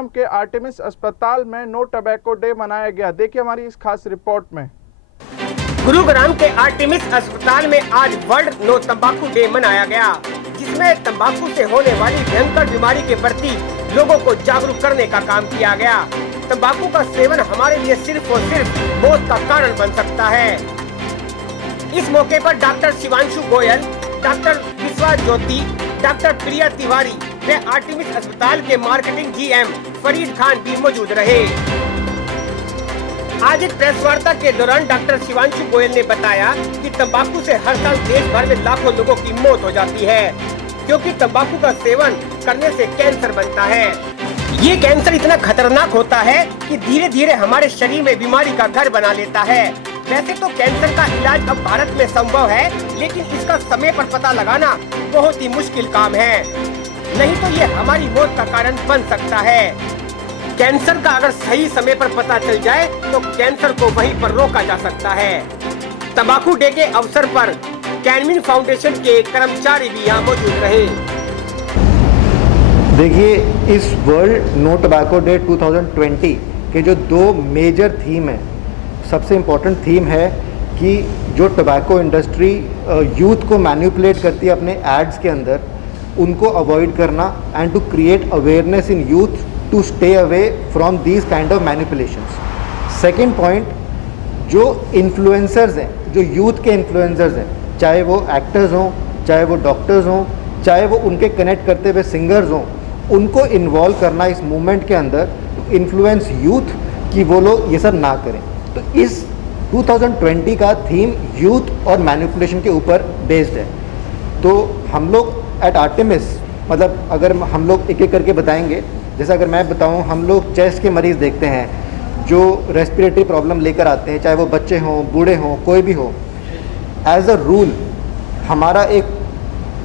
गुरुग्राम के आर्टेमिस अस्पताल में नो टबैको डे मनाया गया। देखिए हमारी इस खास रिपोर्ट में। गुरुग्राम के आर्टेमिस अस्पताल में आज वर्ल्ड नो तंबाकू डे मनाया गया, जिसमें तंबाकू से होने वाली भयंकर बीमारी के प्रति लोगों को जागरूक करने का काम किया गया। तंबाकू का सेवन हमारे लिए सिर्फ और सिर्फ मौत का कारण बन सकता है। इस मौके पर डॉक्टर शिवांशु गोयल, डॉक्टर विश्वास ज्योति, डॉक्टर प्रिया तिवारी व आर्टेमिस अस्पताल के मार्केटिंग जीएम फरीद खान भी मौजूद रहे। आज एक प्रेस वार्ता के दौरान डॉक्टर शिवांशु गोयल ने बताया कि तंबाकू से हर साल देश भर में लाखों लोगों की मौत हो जाती है, क्योंकि तंबाकू का सेवन करने से कैंसर बनता है। ये कैंसर इतना खतरनाक होता है कि धीरे धीरे हमारे शरीर में बीमारी का घर बना लेता है। वैसे तो कैंसर का इलाज अब भारत में संभव है, लेकिन इसका समय पर पता लगाना बहुत ही मुश्किल काम है, नहीं तो ये हमारी मौत का कारण बन सकता है। कैंसर का अगर सही समय पर पता चल जाए तो कैंसर को वहीं पर रोका जा सकता है। तंबाकू डे के अवसर पर कैनमिन फाउंडेशन के कर्मचारी भी यहाँ मौजूद रहे। देखिए, इस वर्ल्ड नो टबैको डे 2020 के जो दो मेजर थीम है, सबसे इम्पोर्टेंट थीम है कि जो टबैको इंडस्ट्री यूथ को मैनिपुलेट करती है अपने एड्स के अंदर, उनको अवॉइड करना and to create awareness in youth to stay away from these kind of manipulations. Second point, जो इन्फ्लुएंसर्स हैं, जो यूथ के इन्फ्लुएंसर्स हैं, चाहे वो एक्टर्स हों, चाहे वो डॉक्टर्स हों, चाहे वो उनके कनेक्ट करते हुए सिंगर्स हों, उनको इन्वॉल्व करना इस मूवमेंट के अंदर, इन्फ्लुएंस यूथ कि वो लोग ये सब ना करें। तो इस 2020 का थीम यूथ और मैनिपुलेशन के ऊपर बेस्ड है। तो हम लोग एट आर्टेमिस, मतलब अगर हम लोग एक एक करके बताएंगे, जैसे अगर मैं बताऊं, हम लोग चेस्ट के मरीज़ देखते हैं जो रेस्पिरेटरी प्रॉब्लम लेकर आते हैं, चाहे वो बच्चे हों, बूढ़े हों, कोई भी हो। एज अ रूल हमारा एक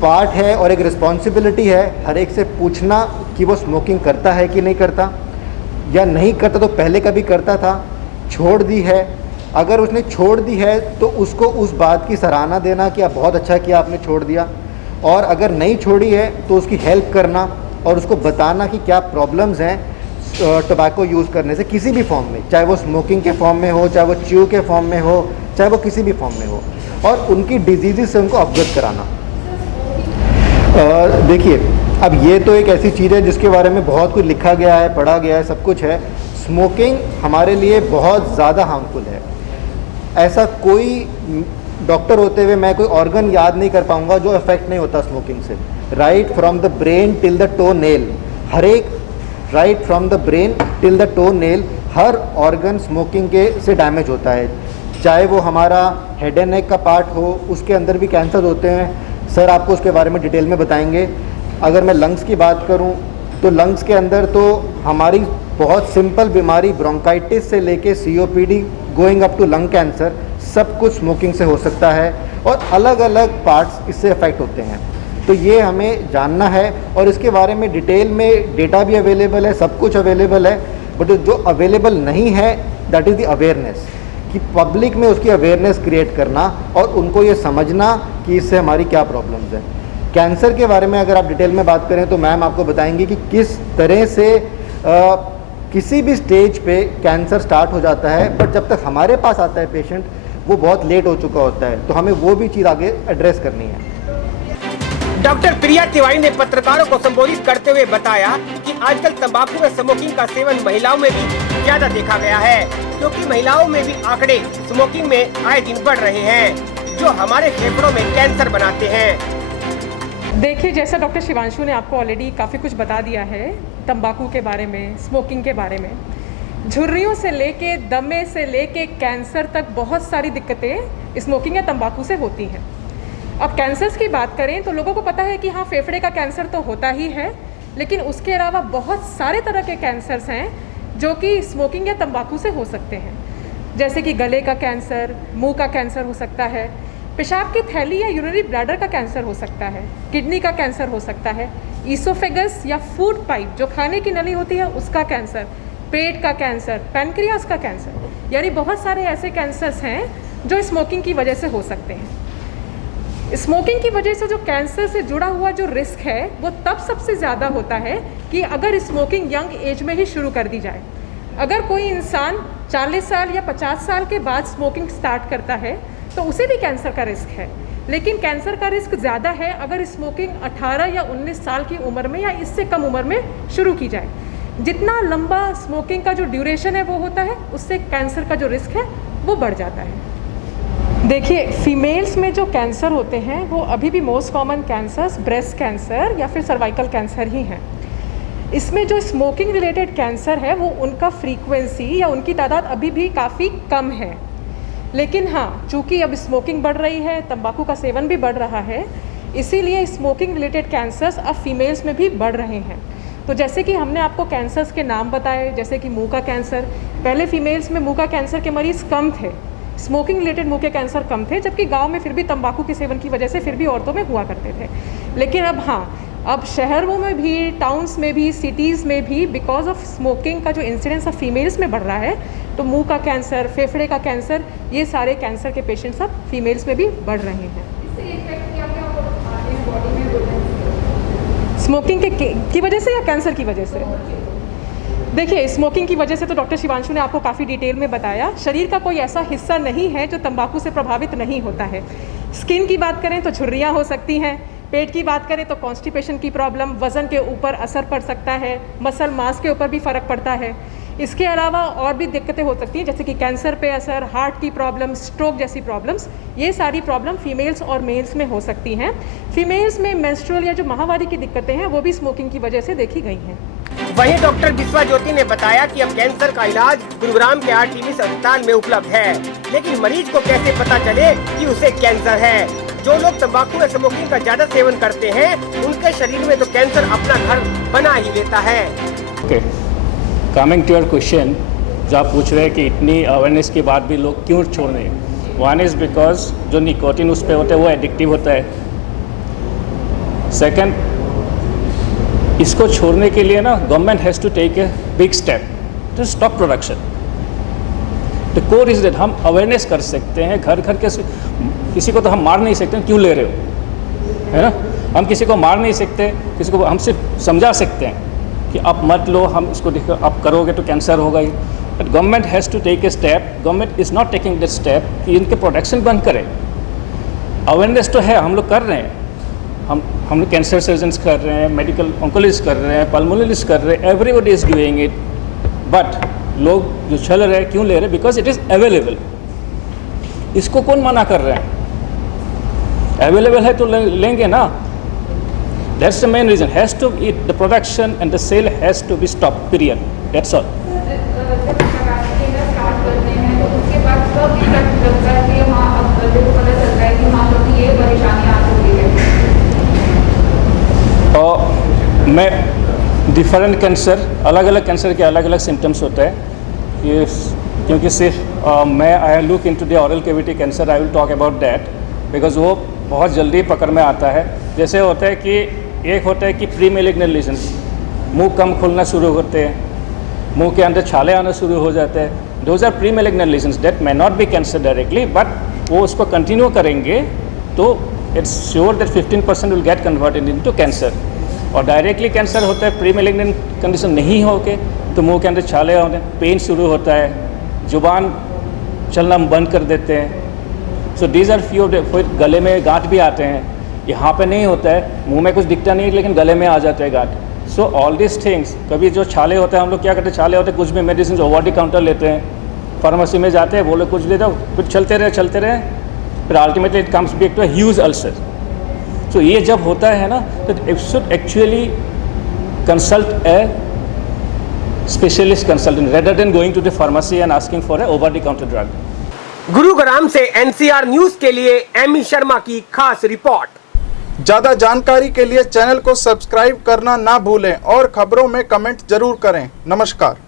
पार्ट है और एक रिस्पॉन्सिबिलिटी है हर एक से पूछना कि वो स्मोकिंग करता है कि नहीं करता, या नहीं करता तो पहले कभी करता था, छोड़ दी है। अगर उसने छोड़ दी है तो उसको उस बात की सराहना देना कि आप बहुत अच्छा किया आपने छोड़ दिया, और अगर नहीं छोड़ी है तो उसकी हेल्प करना और उसको बताना कि क्या प्रॉब्लम्स हैं टोबैको यूज़ करने से, किसी भी फॉर्म में, चाहे वो स्मोकिंग के फॉर्म में हो, चाहे वो च्यू के फॉर्म में हो, चाहे वो किसी भी फॉर्म में हो, और उनकी डिजीज़ से उनको अवगत कराना। देखिए, अब ये तो एक ऐसी चीज़ है जिसके बारे में बहुत कुछ लिखा गया है, पढ़ा गया है, सब कुछ है। स्मोकिंग हमारे लिए बहुत ज़्यादा हार्मफुल है। ऐसा कोई डॉक्टर होते हुए मैं कोई ऑर्गन याद नहीं कर पाऊँगा जो इफेक्ट नहीं होता स्मोकिंग से। Right from the brain till the toe nail, हर एक, right from the brain till the toe nail, हर ऑर्गन स्मोकिंग के से डैमेज होता है। चाहे वो हमारा हेड एंड नेक का पार्ट हो, उसके अंदर भी कैंसर होते हैं। सर आपको उसके बारे में डिटेल में बताएंगे। अगर मैं लंग्स की बात करूं तो लंग्स के अंदर तो हमारी बहुत सिंपल बीमारी ब्रोंकाइटिस से लेके COPD going up to lung cancer, सब कुछ स्मोकिंग से हो सकता है, और अलग अलग पार्ट्स इससे अफेक्ट होते हैं। तो ये हमें जानना है, और इसके बारे में डिटेल में डेटा भी अवेलेबल है, सब कुछ अवेलेबल है। बट जो अवेलेबल नहीं है दैट इज़ द अवेयरनेस, कि पब्लिक में उसकी अवेयरनेस क्रिएट करना और उनको ये समझना कि इससे हमारी क्या प्रॉब्लम्स हैं। कैंसर के बारे में अगर आप डिटेल में बात करें तो मैम आपको बताएंगी कि किस तरह से किसी भी स्टेज पे कैंसर स्टार्ट हो जाता है, बट जब तक हमारे पास आता है पेशेंट वो बहुत लेट हो चुका होता है। तो हमें वो भी चीज़ आगे एड्रेस करनी है। डॉक्टर प्रिया तिवारी ने पत्रकारों को संबोधित करते हुए बताया कि आजकल तंबाकू व स्मोकिंग का सेवन महिलाओं में भी ज्यादा देखा गया है, क्योंकि महिलाओं में भी आंकड़े स्मोकिंग में आए दिन बढ़ रहे हैं, जो हमारे फेफड़ों में कैंसर बनाते हैं। देखिए, जैसा डॉक्टर शिवांशु ने आपको ऑलरेडी काफ़ी कुछ बता दिया है तंबाकू के बारे में, स्मोकिंग के बारे में। झुर्रियों से लेके, दमे से लेके कैंसर तक बहुत सारी दिक्कतें स्मोकिंग या तंबाकू से होती हैं। अब कैंसर्स की बात करें तो लोगों को पता है कि हाँ, फेफड़े का कैंसर तो होता ही है, लेकिन उसके अलावा बहुत सारे तरह के कैंसर्स हैं जो कि स्मोकिंग या तंबाकू से हो सकते हैं। जैसे कि गले का कैंसर, मुंह का कैंसर हो सकता है, पेशाब की थैली या यूरिनरी ब्लैडर का कैंसर हो सकता है, किडनी का कैंसर हो सकता है, ईसोफेगस या फूड पाइप जो खाने की नली होती है उसका कैंसर, पेट का कैंसर, पैनक्रियास का कैंसर, यानी बहुत सारे ऐसे कैंसर्स हैं जो स्मोकिंग की वजह से हो सकते हैं। स्मोकिंग की वजह से जो कैंसर से जुड़ा हुआ जो रिस्क है वो तब सबसे ज़्यादा होता है कि अगर स्मोकिंग यंग एज में ही शुरू कर दी जाए। अगर कोई इंसान 40 साल या 50 साल के बाद स्मोकिंग स्टार्ट करता है तो उसे भी कैंसर का रिस्क है, लेकिन कैंसर का रिस्क ज़्यादा है अगर स्मोकिंग 18 या 19 साल की उम्र में या इससे कम उम्र में शुरू की जाए। जितना लंबा स्मोकिंग का जो ड्यूरेशन है वो होता है, उससे कैंसर का जो रिस्क है वो बढ़ जाता है। देखिए, फीमेल्स में जो कैंसर होते हैं वो अभी भी most common cancers breast cancer या फिर सर्वाइकल कैंसर ही हैं। इसमें जो स्मोकिंग रिलेटेड कैंसर है वो उनका फ्रीक्वेंसी या उनकी तादाद अभी भी काफ़ी कम है, लेकिन हाँ, चूँकि अब स्मोकिंग बढ़ रही है, तंबाकू का सेवन भी बढ़ रहा है, इसीलिए स्मोकिंग रिलेटेड कैंसर्स अब फीमेल्स में भी बढ़ रहे हैं। तो जैसे कि हमने आपको कैंसर्स के नाम बताए, जैसे कि मुंह का कैंसर, पहले फीमेल्स में मुंह का कैंसर के मरीज़ कम थे, स्मोकिंग रिलेटेड मुंह के कैंसर कम थे, जबकि गांव में फिर भी तंबाकू के सेवन की वजह से फिर भी औरतों में हुआ करते थे। लेकिन अब हाँ, अब शहरों में भी, टाउन्स में भी, सिटीज़ में भी बिकॉज ऑफ स्मोकिंग का जो इंसिडेंस ऑफ फीमेल्स में बढ़ रहा है, तो मुंह का कैंसर, फेफड़े का कैंसर, ये सारे कैंसर के पेशेंट्स अब फीमेल्स में भी बढ़ रहे हैं। स्मोकिंग की वजह से या कैंसर की वजह से? देखिए, स्मोकिंग की वजह से तो डॉक्टर शिवांशु ने आपको काफ़ी डिटेल में बताया। शरीर का कोई ऐसा हिस्सा नहीं है जो तंबाकू से प्रभावित नहीं होता है। स्किन की बात करें तो झुर्रियाँ हो सकती हैं, पेट की बात करें तो कॉन्स्टिपेशन की प्रॉब्लम, वज़न के ऊपर असर पड़ सकता है, मसल मास के ऊपर भी फ़र्क पड़ता है। इसके अलावा और भी दिक्कतें हो सकती हैं, जैसे कि कैंसर पे असर, हार्ट की प्रॉब्लम, स्ट्रोक जैसी प्रॉब्लम्स। ये सारी प्रॉब्लम फीमेल्स और मेल्स में हो सकती हैं। फीमेल्स में मेंस्ट्रुअल या जो माहवारी की दिक्कतें हैं वो भी स्मोकिंग की वजह से देखी गई हैं। वहीं डॉक्टर बिस्वा ज्योति ने बताया कि अब कैंसर का इलाज गुरुग्राम के आरटीमिस अस्पताल में उपलब्ध है, लेकिन मरीज को कैसे पता चले कि उसे कैंसर है? जो लोग तंबाकू या स्मोकिंग का ज्यादा सेवन करते हैं, उनके शरीर में तो कैंसर अपना घर बना ही लेता है। कमिंग टू योर क्वेश्चन, जो आप पूछ रहे हैं कि इतनी अवेयरनेस के बाद भी लोग क्यों छोड़ रहे हैं, वन इज़ बिकॉज जो निकोटिन उस पर होता है वो एडिक्टिव होता है। सेकंड, इसको छोड़ने के लिए ना government has to take a big step to stop production. The core is that हम अवेयरनेस कर सकते हैं घर घर के, किसी को तो हम मार नहीं सकते, क्यों ले रहे हो, है ना? हम किसी को मार नहीं सकते, किसी को हम सिर्फ समझा सकते हैं कि आप मत लो, हम इसको देखो, आप करोगे तो कैंसर होगा ही। But government has to take a step. Government is not taking that step कि इनके प्रोडक्शन बंद करें। अवेयरनेस तो है, हम लोग कर रहे हैं, हम लोग कैंसर सर्जन्स कर रहे हैं, मेडिकल ऑन्कोलॉजिस्ट कर रहे हैं, पल्मोनोलॉजिस्ट कर रहे हैं, everybody is doing it. But लोग जो चल रहे हैं क्यों ले रहे हैं? Because it is available. इसको कौन मना कर रहे हैं? अवेलेबल है तो लेंगे ना। That's the main reason. Has to be the production and the sale has to be stopped. Period. That's all. मैं डिफरेंट कैंसर, अलग अलग कैंसर के अलग अलग सिम्टम्स होते हैं। ये क्योंकि सिर्फ मैं I look into the oral cavity cancer, I will talk about that because वो बहुत जल्दी पकड़ में आता है। जैसे होता है कि एक होता है कि प्री मैलिग्नेंट लीजन्स, मुंह कम खुलना शुरू होते हैं, मुंह के अंदर छाले आना शुरू हो जाते हैं। Those are premalignant lesions that may not be cancer directly, but वो उसको कंटिन्यू करेंगे तो it's sure that 15% will get converted into cancer. और डायरेक्टली कैंसर होता है प्री मैलिग्नेंट कंडीशन नहीं हो के, तो मुंह के अंदर छाले होते हैं, पेन शुरू होता है, जुबान चलना बंद कर देते हैं। So these are few. फिर गले में गांठ भी आते हैं, यहाँ पे नहीं होता है, मुंह में कुछ दिखता नहीं लेकिन गले में आ जाते हैं गांठ। सो ऑल दिस थिंग्स, कभी जो छाले होते हैं, हम लोग क्या करते हैं, छाले होते हैं, कुछ भी मेडिसिन ओवर द काउंटर लेते हैं, फार्मेसी में जाते हैं, बोले कुछ ले जाओ, कुछ चलते रहे, फिर ultimately it comes back to a huge ulcer. So ये जब होता है ना, तो it should actually consult a specialist consultant rather than going to the pharmacy and asking for a over the counter drug. Gurugram से एनसीआर न्यूज के लिए Amy Sharma की खास रिपोर्ट। ज्यादा जानकारी के लिए चैनल को सब्सक्राइब करना ना भूलें और खबरों में कमेंट जरूर करें। नमस्कार।